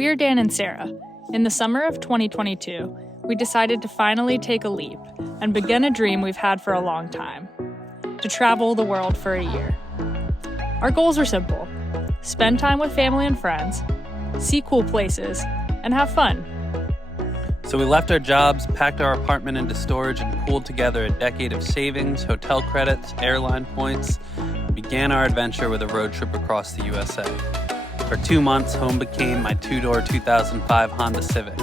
We're Dan and Sarah. In the summer of 2022, we decided to finally take a leap and begin a dream we've had for a long time: to travel the world for a year. Our goals were simple: spend time with family and friends, see cool places, and have fun. So we left our jobs, packed our apartment into storage, and pooled together a decade of savings, hotel credits, airline points, and began our adventure with a road trip across the USA. For 2 months, home became my two-door 2005 Honda Civic.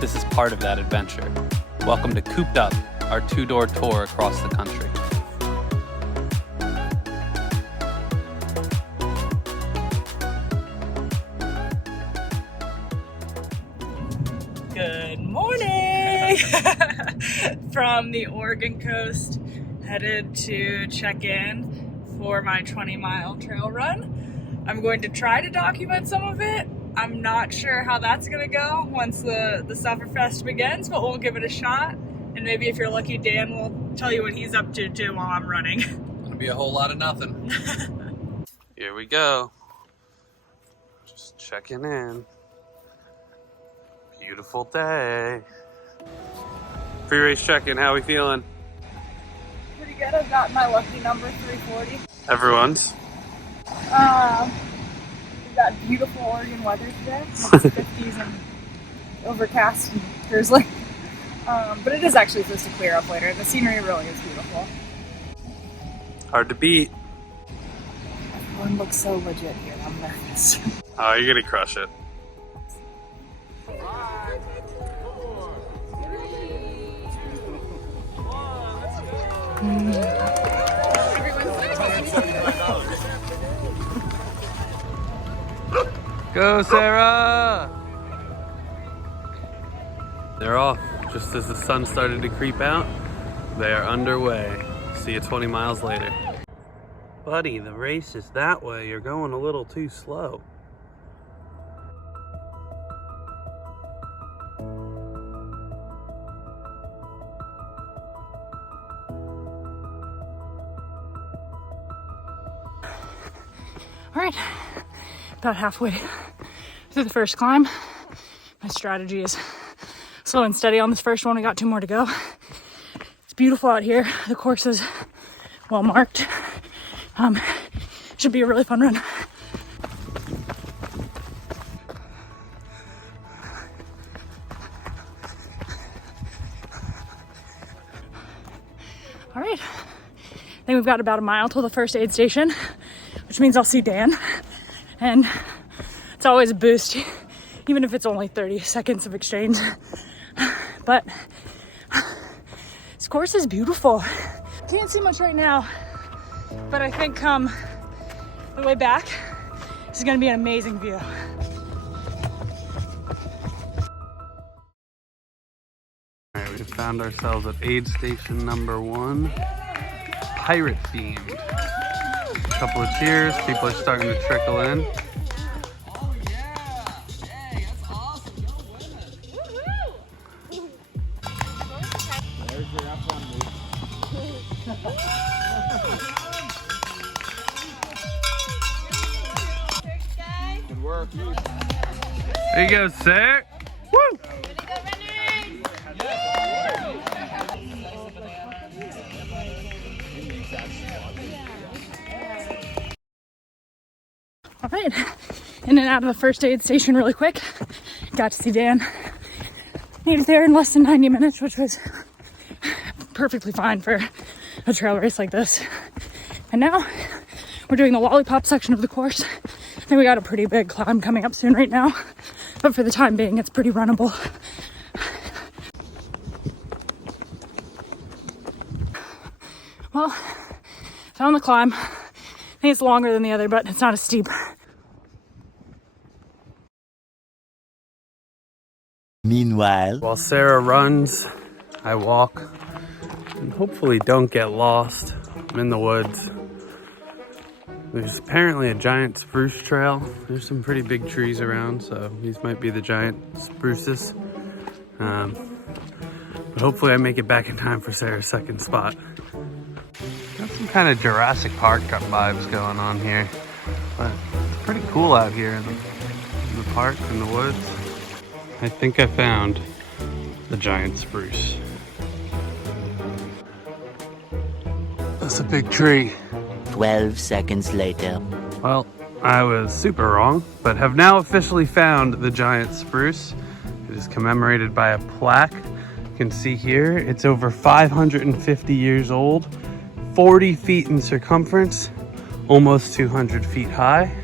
This is part of that adventure. Welcome to Couped Up, our two-door tour across the country. Good morning! From the Oregon coast, headed to check in for my 20-mile trail run. I'm going to try to document some of it. I'm not sure how that's going to go once the Summerfest begins, but we'll give it a shot. And maybe if you're lucky, Dan will tell you what he's up to too while I'm running. Gonna be a whole lot of nothing. Here we go. Just checking in. Beautiful day. Pre-race check-in, how we feeling? Pretty good. I've got my lucky number, 340. Everyone's. We've got beautiful Oregon weather today. It's 50s and overcast and drizzly. But it is actually supposed to clear up later. The scenery really is beautiful. Hard to beat. Everyone looks so legit here. I'm nervous. Oh, you're gonna crush it. Go, Sarah! They're off just as the sun started to creep out. They are underway. See you 20 miles later. Buddy, the race is that way. You're going a little too slow. All right, about halfway through the first climb. My strategy is slow and steady on this first one. We got 2 more to go. It's beautiful out here. The course is well marked. Should be a really fun run. All right, I think we've got about a mile till the first aid station, which means I'll see Dan, and it's always a boost, even if it's only 30 seconds of exchange. But this course is beautiful. Can't see much right now, but I think the way back, this is gonna be an amazing view. All right, we just found ourselves at aid station number 1, pirate themed. Couple of cheers, people are starting to trickle in. Oh yeah! Hey, that's awesome. Good winning. Woohoo! There's your F1 move. Good work. There you go, sir. Woo! All right, in and out of the first aid station really quick. Got to see Dan. Made it there in less than 90 minutes, which was perfectly fine for a trail race like this. And now we're doing the lollipop section of the course. I think we got a pretty big climb coming up soon right now, but for the time being, it's pretty runnable. Well, found the climb. I think it's longer than the other, but it's not as steep. Meanwhile, while Sarah runs, I walk and hopefully don't get lost. I'm in the woods. There's apparently a giant spruce trail. There's some pretty big trees around, so these might be the giant spruces. But hopefully I make it back in time for Sarah's second spot. Got some kind of Jurassic Park vibes going on here, but it's pretty cool out here in the park in the woods. I think I found the giant spruce. That's a big tree. 12 seconds later. Well, I was super wrong, but have now officially found the giant spruce. It is commemorated by a plaque. You can see here, it's over 550 years old, 40 feet in circumference, almost 200 feet high.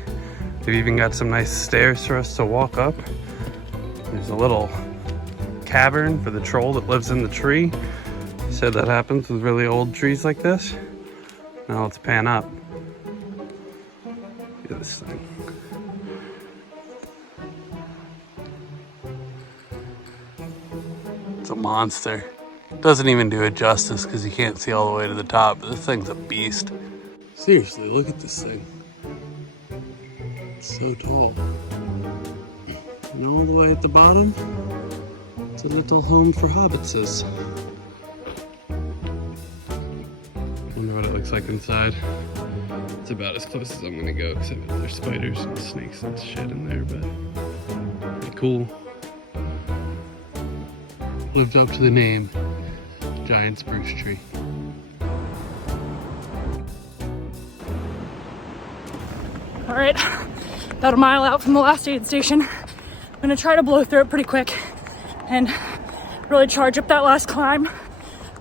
They've even got some nice stairs for us to walk up. There's a little cavern for the troll that lives in the tree. He said that happens with really old trees like this. Now let's pan up. Look at this thing. It's a monster. Doesn't even do it justice because you can't see all the way to the top, but this thing's a beast. Seriously, look at this thing. It's so tall. And all the way at the bottom, it's a little home for hobbitses. Wonder what it looks like inside. It's about as close as I'm gonna go, except there's spiders and snakes and shit in there, but pretty cool. Lived up to the name, giant spruce tree. All right, about a mile out from the last aid station. I'm gonna try to blow through it pretty quick and really charge up that last climb.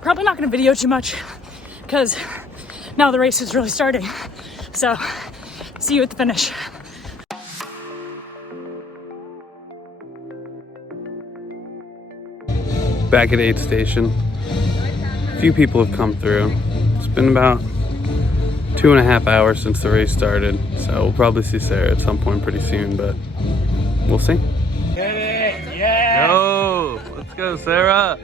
Probably not gonna video too much because now the race is really starting. So, see you at the finish. Back at aid station, a few people have come through. It's been about 2.5 hours since the race started, so we'll probably see Sarah at some point pretty soon, but we'll see. Get it! Yeah! Go! Let's go, Sarah!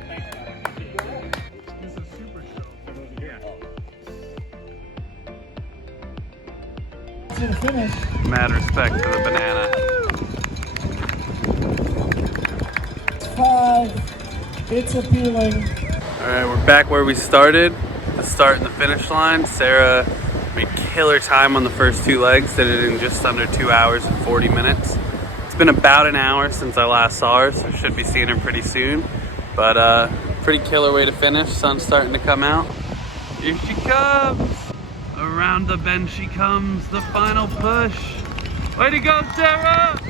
To the finish. Mad respect to the banana. It's 5. It's appealing. Alright, we're back where we started, the start and the finish line. Sarah made killer time on the first 2 legs, did it in just under 2 hours and 40 minutes. It's been about an hour since I last saw her, so should be seeing her pretty soon. But pretty killer way to finish, sun's starting to come out. Here she comes! Around the bend she comes, the final push. Way to go, Sarah!